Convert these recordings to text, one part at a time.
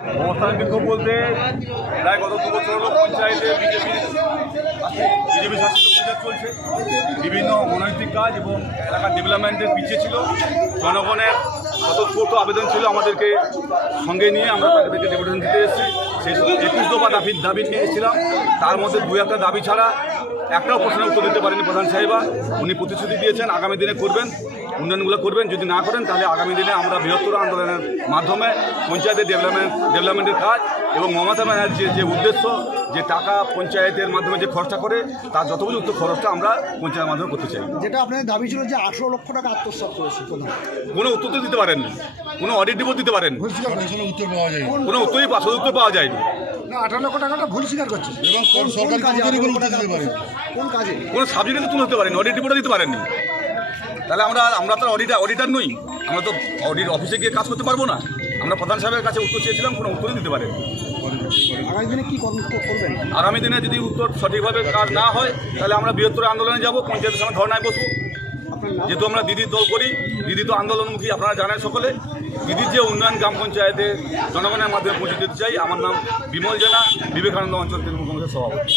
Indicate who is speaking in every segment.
Speaker 1: অবস্থান বলতে প্রায় গত দু বছর হলো পঞ্চায়েতে বিজেপি বিজেপি চলছে। বিভিন্ন অনৈতিক কাজ এবং এলাকার ডেভেলপমেন্টের পিছিয়ে ছিল। জনগণের স্বতঃস্ফূর্ত আবেদন ছিল আমাদেরকে সঙ্গে নিয়ে আমরা তাদেরকে ডেপুটেশন দিতে এসেছি। সেই একুশ দফা দাবি দাবি নিয়ে এসেছিলাম। তার মধ্যে দু একটা দাবি ছাড়া একটাও প্রশ্নের উত্তর দিতে পারেনি প্রধান সাহেবা। উনি প্রতিশ্রুতি দিয়েছেন, আগামী দিনে করবেন। উন্নয়নগুলো করবেন যদি না করেন তাহলে আগামী দিনে আমরা বৃহত্তর আন্দোলনের মাধ্যমে পঞ্চায়েতের ডেভেলপমেন্ট ডেভেলপমেন্টের কাজ এবং মমতা ব্যানার্জির যে উদ্দেশ্য যে টাকা পঞ্চায়েতের মাধ্যমে যে খরচা করে তার যতগুলো উত্তর খরচটা আমরা পঞ্চায়েতের মাধ্যমে করতে চাই।
Speaker 2: যেটা আপনাদের দাবি ছিল যে আঠেরো লক্ষ টাকা আত্মসাৎ করেছে
Speaker 1: কোনো উত্তর তো দিতে পারেননি। কোনো অডিট রিপোর্ট দিতে পারেন
Speaker 3: কোনো উত্তর পাওয়া যায়
Speaker 1: কোনো উত্তরই পা- সদুত্তর পাওয়া যায়নি।
Speaker 2: না আঠারো লক্ষ টাকাটা ভুল স্বীকার করছে।
Speaker 3: এবং কোন সরকারি
Speaker 2: কাজে
Speaker 3: কোনো
Speaker 2: 18
Speaker 3: উত্তর দিতে পারে
Speaker 2: কোন কাজে?
Speaker 1: কোনো সাবজেক্টে তুলে ধরতে পারেনি অডিট রিপোর্টও দিতে পারেননি। তাহলে আমরা আমরা তো অডিটার অডিটার নই। আমরা তো অডিট অফিসে গিয়ে কাজ করতে পারব না। আমরা প্রধান সাহেবের কাছে উত্তর চেয়েছিলাম কোনো উত্তরই দিতে পারেনি।
Speaker 2: আগামী দিনে কি করবেন?
Speaker 1: আগামী দিনে যদি উত্তর সঠিকভাবে কাজ না হয় তাহলে আমরা বৃহত্তর আন্দোলনে যাব পঞ্চায়েতের সঙ্গে ধর্নায় বসবো। যেহেতু আমরা দিদির দল করি দিদি তো আন্দোলনমুখী আপনারা জানেন সকলে। দিদির যে উন্নয়ন গ্রাম পঞ্চায়েতে জনগণের মাধ্যমে পৌঁছে দিতে চাই আমার নাম বিমল জেনা বিবেকানন্দ অঞ্চল তৃণমূল কংগ্রেসের সভাপতি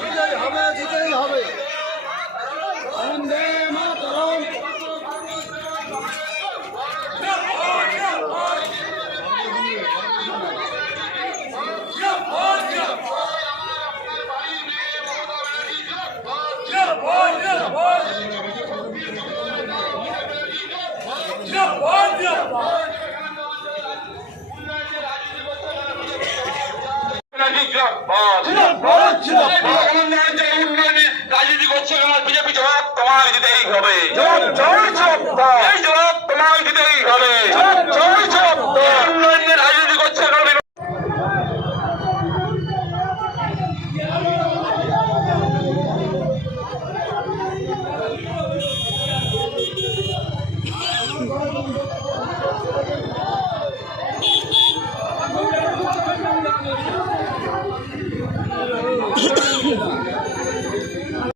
Speaker 2: দিতেই হবে দিতেই হবে বন্দে মাতরম
Speaker 4: রাজনীতি করছে আমার বিজেপি জবাব তোমায় দিতেই হবে জবাব তোমায় দিতেই হবে। Thank you.